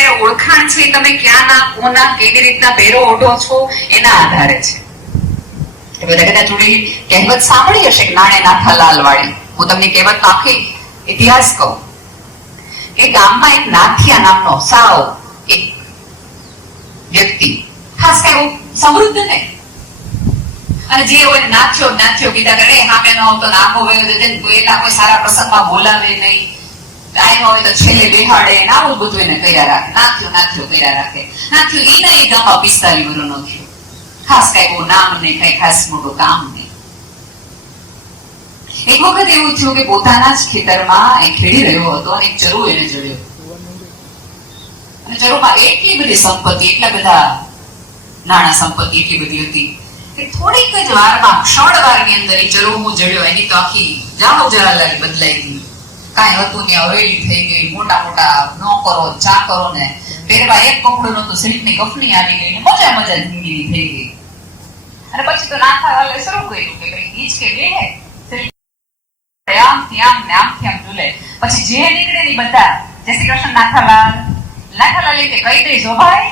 જ્યારે ઓળખાણ છે, તમે ક્યાંના, કોના, કેવી રીતના પહેરો ઓઢો છો, એના આધારે છે. બધા કદાચ જોડેલી કહેવત સાંભળી હશે નાણે નાથા લાલ હું તમને કહેવત આખી ઇતિહાસ કહું. કે ગામમાં એક નાથિયા નામનો સાવ, એક વ્યક્તિ, ખાસ કરીને સમૃદ્ધ ને અને જે હોય નાથ્યો નાથ્યો કીધા કરે સામે ન આવતો નાખો ને કોઈ સારા પ્રસંગમાં બોલાવે નહીં. ટાઈમ હોય તો છેલ્લે બેહાડે ને આવું બધું એને કર્યા રાખે. નાથ્યો નાથ્યો કર્યા રાખે. નાથ્યો ઈ નહીં ગામમાં પિસ્તાલીસ વર્ષનો થયો. ખાસ કઈ બહુ નામ નહીં, કઈ ખાસ મોટું કામ નહીં. એક વખત એવું થયું કે પોતાના જ ખેતરમાં એ ખેડી રહ્યો હતો અને એક ચરુ એને જડ્યો અને ચરુમાં એટલી બધી સંપત્તિ, એટલા બધા નાણા સંપત્તિ એટલી બધી હતી કે થોડીક જ વારમાં, ક્ષણ વારની અંદર એ ચરુ હું જડ્યો એની તો આખી જાણો જરા બદલાઈ ગઈ. કાંઈ હતું ને હવેલી થઈ ગઈ મોટા મોટા નોકરો ચાકરો ને પહેરવા એક કપડું નતું સિલ્કની કફની આવી ગઈ ને મજા મજા જિંદગી થઈ ગઈ. અને પછી તો નાથા વાલે શરૂ કર્યું કે ભાઈ ઈજ કે બે હે આમ ને આમથી આમ ઝૂલે. પછી જે નીકળે ની બધા, જય શ્રી કૃષ્ણ નાથાલાલ. નાથાલાલ એ કે કઈ દઈ શોભાય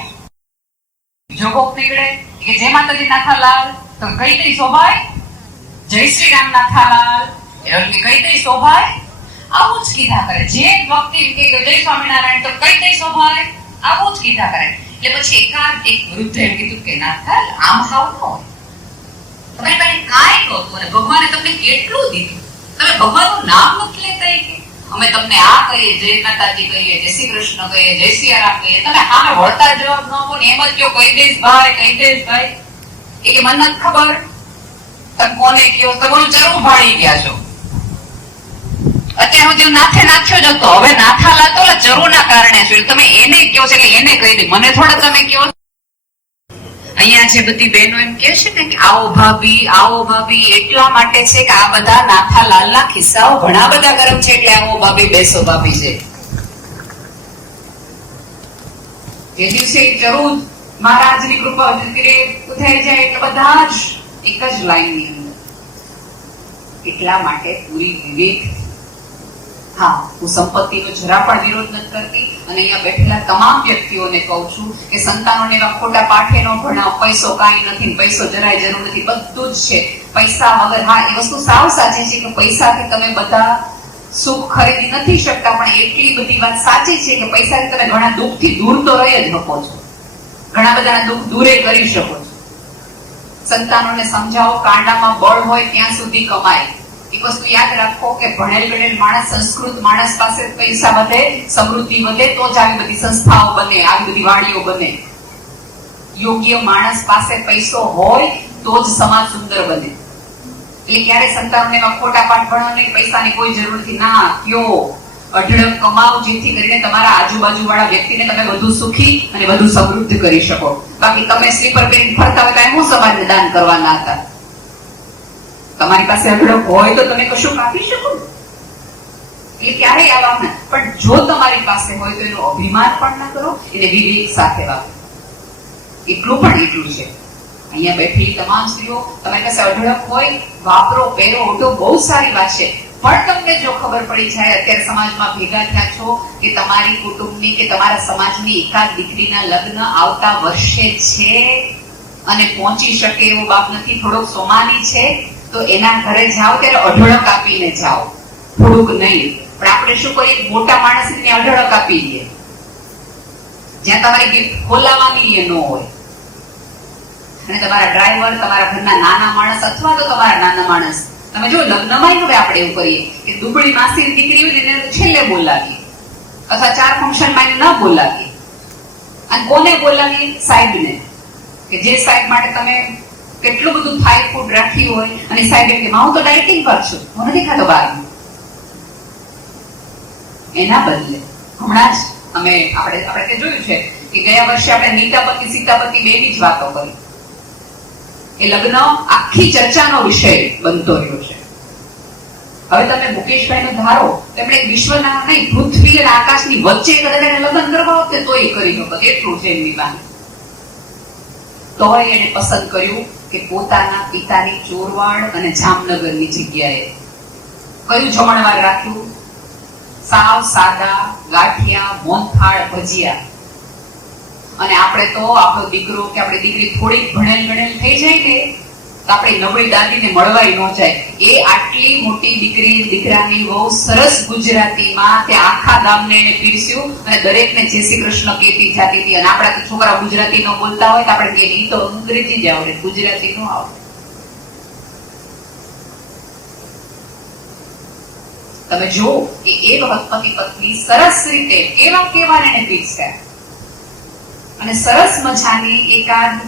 જોગોક નીકળે કે જય માતાજી નાથાલાલ. તો કઈ દઈ શોભાય જય શ્રી રામ નાથાલાલ. એટલે કઈ દઈ શોભાય આવું જ કીધા કરે. જે વ્યક્તિ કે જય સ્વામિનારાયણ, તો કઈ દઈ શોભાય આવું જ કીધા કરે. એટલે પછી એકાદ એક વૃદ્ધ એમ કીધું કે નાથાલ આમ હાવ ન હોય. તમે પાસે કાંઈ કહો. અને ભગવાને તમને કેટલું દીધું? તમે ભગવાનનું નામ નથી લેતા કે? અમે તમને આ કહીએ, જય માતાજી કહીએ, જય શ્રી કૃષ્ણ કહીએ, જય શ્રી રામ કહીએ. તમે સામે વળતા જવાબ ન આપો ને, એમ જ કયો, કઈ દેશ ભાઈ, કઈ દેશ ભાઈ? એ કે, મને ખબર. તમે કોને કયો તમે જરૂર ભાળી ગયા છો. અત્યાર સુધી નાથે નાખ્યો જ હતો. હવે નાથા લાતો ચરુના કારણે છે તમે એને કયો છે એટલે એને કહી દે મને થોડા તમે કયો અહીંયા જે બધી બહેનો એમ કે છે ને કે આવો ભાભી આવો ભાભી, એટલા માટે છે કે આ બધા નાથાલાલના કિસ્સાઓ ઘણા બધા ગરમ છે એટલે આવો ભાભી, બેસો ભાભી છે. એ દિવસે ચરુ મહારાજની કૃપા ધીરે ઉથાઈ જાય એટલે બધા જ એક જ લાઈનની અંદર. એટલા માટે પૂરી વિવેક હા, હું સંપત્તિનો જરા પણ વિરોધ નથી કરતી અને અહીંયા બેઠેલા તમામ વ્યક્તિઓને કહું છું કે સંતાનોને એવા ખોટા પાઠે ન ભણાવ. પૈસો કાંઈ નથી પૈસો જરાય જરૂર નથી. બધું જ છે. પૈસા વગર, હા, એ વસ્તુ સાવ સાચી છે કે પૈસાથી તમે બધા સુખ ખરીદી નથી શકતા, પણ એટલી બધી વાત સાચી છે કે પૈસાથી તમે ઘણા દુઃખથી દૂર તો રહી જ શકો છો. ઘણા બધાના દુઃખ દૂરે કરી શકો છો. સંતાનોને સમજાવો, કાંડામાં બળ હોય ત્યાં સુધી કમાય. એક વસ્તુ યાદ રાખો કે ભણેલ ગણેલ માણસ, સંસ્કૃત માણસ પાસે પૈસા વધે, સમૃદ્ધિ વધે, તો જ આવી બધી સંસ્થાઓ બને, આવી બધી વાડીઓ બને. યોગ્ય માણસ પાસે પૈસો હોય, તો જ સમાજ સુંદર બને. એટલે ક્યારે સંતાનોને એમાં ખોટા પાઠ ભણવાની પૈસાની કોઈ જરૂર નથી ના, કયો? અઢળક કમાવ જેથી કરીને તમારા આજુબાજુ વાળા વ્યક્તિને તમે વધુ સુખી અને વધુ સમૃદ્ધ કરી શકો. બાકી તમે સ્લીપર પહેરીને ફરતા હતા હું સમાજને દાન કરવાના હતા? તમારી પાસે અઢળક હોય તો તમે કશું કાપી શકો. એટલે ક્યારેય આવવાના પણ જો તમારી પાસે હોય તો એનો અભિમાન પણ ના કરો, એને વિવેક સાથે વાપરો. એટલું પણ એટલું છે. અહીંયા બેઠેલી તમામ સ્ત્રીઓ, તમારી પાસે અઢળક હોય, વાપરો, પહેરો ઓઢો બહુ સારી વાત છે. પણ તમને જો ખબર પડી જાય, અત્યારે સમાજમાં ભેગા થયા છો કે તમારી કુટુંબની કે તમારા સમાજની એકાદ દીકરીના લગ્ન આવતા વર્ષે છે અને પહોંચી શકે એવો બાપ નથી, થોડોક સોમાની છે. તો એના ઘરે જાઓ ત્યારે અઢળક આપીને જાઓ. થોડુંક નહીં. પણ આપણે શું કરીએ? મોટા માણસને અઢળક આપી દઈએ. જ્યાં તમારી ગિફ્ટ ખોલાવાની એ ન હોય. અને તમારા ડ્રાઈવર તમારા ઘરના નાના માણસ અથવા તો તમારા નાના માણસ. તમે જો લગ્નમાં હવે આપણે એવું કરીએ કે દુબળી માસીની દીકરી હોય ને એને છેલ્લે બોલાવીએ. અથવા ચાર ફંક્શનમાં એને ન બોલાવીએ. અને કોને બોલાવીએ? સાહેબને. કે જે સાહેબ માટે તમે કેટલું બધું થાઈ ફૂડ રાખ્યું હોય અને સાહેબ કે હું તો ડાયટિંગ પર છું. હું નથી ખાતો બહાર એના બદલે હમણાં જ અમે આપણે આપણે તે જોયું છે કે ગયા વર્ષે આપણે નીતાપતિ, સીતાપતિ બેની જ વાતો કરી. એ લગ્ન આખી ચર્ચાનો વિષય બનતો રહ્યો છે. હવે તમે મુકેશભાઈ નો ધારો, તેમણે વિશ્વના નહીં, પૃથ્વી અને આકાશની વચ્ચે કદાચ એને લગ્ન કરવા હોત તો તોય કરી નહોત એટલું છે એમની પાસે તોય એને પસંદ કર્યું. કે પોતાના પિતાની ચોરવાડ અને જામનગરની જગ્યાએ. કયું જમણવાર રાખ્યું? સાવ સાદા, ગાંઠિયા મોનથાળ ભજીયા. અને આપણે તો આપણો દીકરો કે આપણી દીકરી થોડીક ભણેલ ગણેલ થઈ જાય ને આપણી નબળી દાદીને મળવાય ન જાય. એ આટલી મોટી દીકરી, દીકરાની બહુ સરસ ગુજરાતીમાં તે આખા ગામને એને પીરસ્યું અને દરેકને જય શ્રી કૃષ્ણ કેતી જાતી હતી અને આપણા છોકરા ગુજરાતી ન બોલતા હોય તો આપણે કે નહીં તો અંગ્રેજી જ આવડે, ગુજરાતી નો આવડે. તમે જો કે એ વખત પતિ પત્ની સરસ રીતે એવા કેવા એને પીરસ્યા. અને સરસ મજાની એકાદ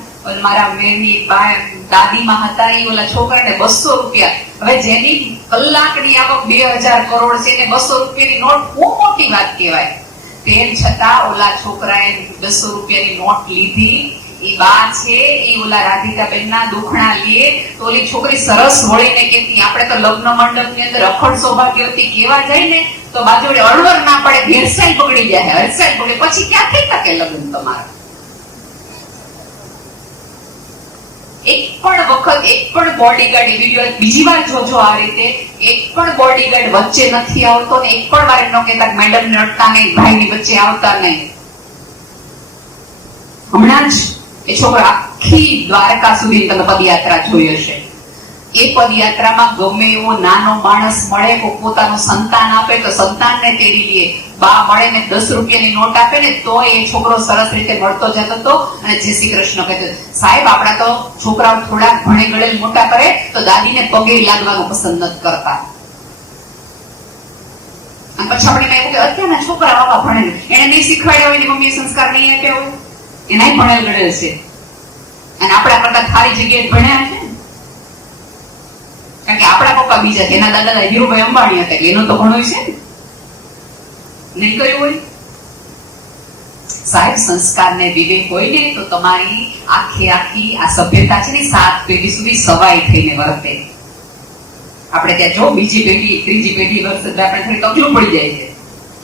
મારા મેની દાદીમાં હતા એ ઓલા છોકરાને બસો રૂપિયા. હવે જેની કલાકની આવક બે હજાર કરોડ છે, એને બસો રૂપિયાની નોટ બહુ મોટી વાત કહેવાય. તેમ છતાં ઓલા છોકરાએ બસો રૂપિયાની નોટ લીધી. એ બા છે એ ઓલા રાધિકાબેન ના દુખણા લે. તો ઓલી છોકરી સરસ વળીને કેતી આપણે તો લગ્ન મંડપની અંદર અખંડ સૌભાગ્યવતી કેવા જાય ને, તો બાજુ અળવર ના પડે ભેરસાઈ પકડી જાય હરસાઈ પકડે પછી ક્યાંથી તકે લગ્ન તમારા? એક પણ વખત, એક પણ બોડીગાર્ડ ઇન્ડિવિડ્યુઅલ બીજી વાર જોજો આ રીતે એક પણ બોડીગાર્ડ વચ્ચે નથી આવતો ને, એક પણ વાર એમનો કહેતા મેડમ, નડતા નહીં, ભાઈની વચ્ચે આવતા નહીં. હમણાં જ એ છોકરો આખી દ્વારકા સુધી તમે પદયાત્રા જોઈ હશે. એ પદયાત્રામાં ગમે એવો નાનો માણસ મળે કોઈ પોતાનું સંતાન આપે, તો સંતાનને તેડી લે બા મળે ને દસ રૂપિયાની નોટ આપે ને તો એ છોકરો સરસ રીતે મળતો જતો હતો અને જય શ્રી કૃષ્ણ કહેતો સાહેબ, આપણા તો છોકરાઓ થોડાક ભણે ગળેલ મોટા કરે, તો દાદીને પગે લાગવાનું પસંદ નથી કરતા. પછી આપણે એવું કે અત્યારના છોકરા બાપા ભણે એને નહીં શીખવાડ્યા હોય એની મમ્મી સંસ્કાર નહીં આપ્યા હોય? એનાય ભણેલ ગળેલ છે. અને આપણા કરતા સારી જગ્યાએ ભણ્યા છે? ને. કારણ કે આપણા પપ્પા બીજા છે એના દાદા હીરુભાઈ અંબાણી હતા એનું તો ઘણો છે ને. નહીં કર્યું હોય? સાહેબ સંસ્કાર ને વિવેક હોય ને, તો તમારી આખી આખી આ સભ્યતા છે ને, સાત પેઢી સુધી સવાઈ થઈને વર્તે. આપણે ત્યાં જો બીજી પેઢી, ત્રીજી પેઢી વર્ષ આપણે થોડી તકલીફ પડી જાય છે.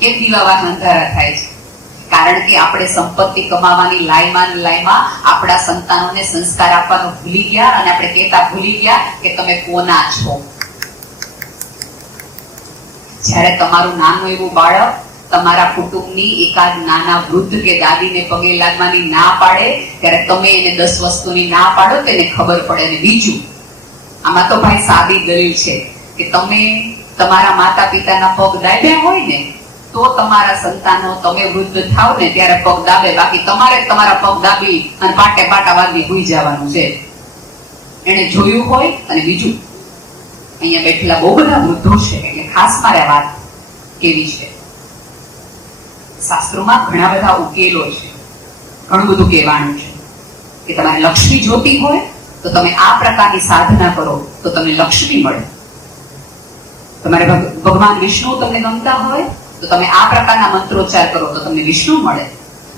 કેમ દીવાવા અંધારા થાય છે. કારણ કે આપણે સંપત્તિ કમાવાની લાઈમાં લાઈમાં આપણા સંતાનોને સંસ્કાર આપવાનું ભૂલી ગયા અને આપણે કહેતા ભૂલી ગયા કે તમે કોના છો. જ્યારે તમારું નાનું એવું બાળક તમારા કુટુંબની એકાદ નાના વૃદ્ધ કે દાદીને પગે લાગવાની ના પાડે, ત્યારે તમે એને દસ વસ્તુની ના પાડો તો એને ખબર પડે. અને બીજું, આમાં તો ભાઈ સાદી દલીલ છે કે તમે તમારા માતા પિતાના પગ દાબ્યા હોય ને તો તમારા સંતાનો તમે વૃદ્ધ થાવ ને ત્યારે પગ દાબે. બાકી તમારે તમારા પગ દાબી અને પાટે પાટા વાગી ભૂઈ જવાનું છે. એને જોયું હોય અને બીજું. અહીંયા બેઠેલા બહુ બધા વૃદ્ધો છે. એટલે ખાસ મારે વાત કેવી છે? શાસ્ત્રોમાં ઘણા બધા ઉકેલો છે. ઘણું બધું કહેવાનું છે કે તમારે લક્ષ્મી જોતી હોય તો તમે આ પ્રકારની સાધના કરો તો તમને લક્ષ્મી મળે. તમારે ભગ- ભગવાન વિષ્ણુ તમને ગમતા હોય તો તમે આ પ્રકારના મંત્રોચ્ચાર કરો તો તમને વિષ્ણુ મળે.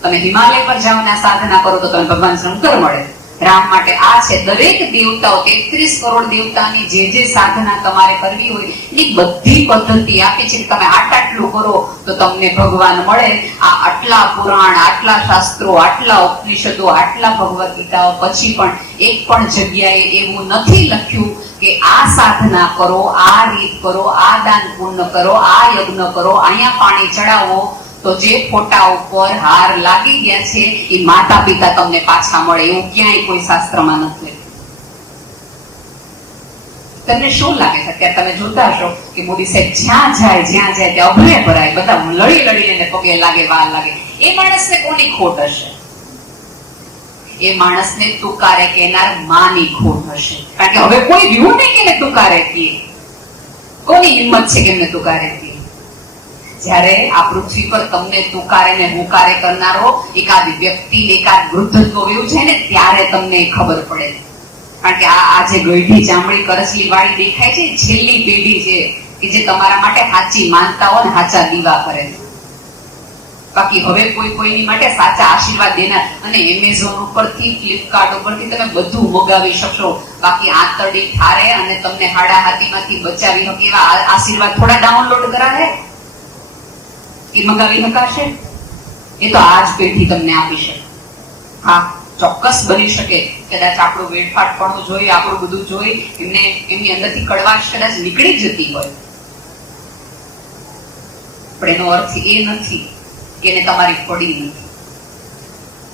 તમે હિમાલય પર જાઓ સાધના કરો તો તમને ભગવાન શંકર મળે. રામ માટે આ છે. દરેક દેવતાઓ, તેત્રીસ કરોડ દેવતાની જે જે સાધના તમારે કરવી હોય, એ બધી પદ્ધતિ આપી છે. તમે આટ આટલું કરો તો તમને ભગવાન મળે. આ આટલા પુરાણ, આટલા શાસ્ત્રો, આટલા ઉપનિષદો, આટલા ભગવદ ગીતાઓ પછી પણ એક પણ જગ્યાએ એવું નથી લખ્યું કે આ સાધના કરો, આ રીત કરો, આ દાન પૂર્ણ કરો, આ યજ્ઞ કરો, અહીંયા પાણી ચડાવો તો જે ફોટા ઉપર હાર લાગી ગયા છે, એ માતા પિતા તમને પાછા મળે એવું ક્યાંય કોઈ શાસ્ત્રમાં નથી. તમને શું લાગે છે? અત્યારે તમે જોતા હશો કે મોદી સાહેબ જ્યાં જાય જ્યાં જાય, ત્યાં અભય ભરાય, બધા લડી લડીને પગે લાગે, વાર લાગે. એ માણસને કોની ખોટ હશે? એ માણસને તુકારે કેનાર માની ખોટ હશે. કારણ કે હવે કોઈ રહ્યું નહીં કે તુકારે કીએ. કોની હિંમત છે કે એમને તુકારે કીએ? જ્યારે આ પૃથ્વી પર તમને તુકારે ને હુકારે કરનારો એકાદ વ્યક્તિ એકાદ વૃદ્ધત્વ એવું છે ને, ત્યારે તમને ખબર પડે. કારણ કે આ આ જે ગઈઢી ચામડી કરચલી વાળી દેખાય છે, છેલ્લી પેઢી છે, કે જે તમારા માટે સાચી માનતાઓ ને, સાચા દીવા કરે. બાકી હવે કોઈ કોઈની માટે સાચા આશીર્વાદ દેનાર અને એમેઝોન ઉપરથી ફ્લિપકાર્ટ ઉપરથી તમે બધું મગાવી શકશો. બાકી આંતરડી ઠારે અને તમને હાડા હાથીમાંથી બચાવી શકે એવા આશીર્વાદ થોડા ડાઉનલોડ કરાવે. એ મગાવી શકાશે એ તો આ જ પેઢી તમને આપી શકે. હા, ચોક્કસ બની શકે. કદાચ આપણો વેડફાટ પણ જોઈ, આપણું બધું જોઈ, એમને એમની અંદરથી કડવાશ કદાચ નીકળી જતી હોય. પણ એનો અર્થ એ નથી કે એને તમારી પડી નથી.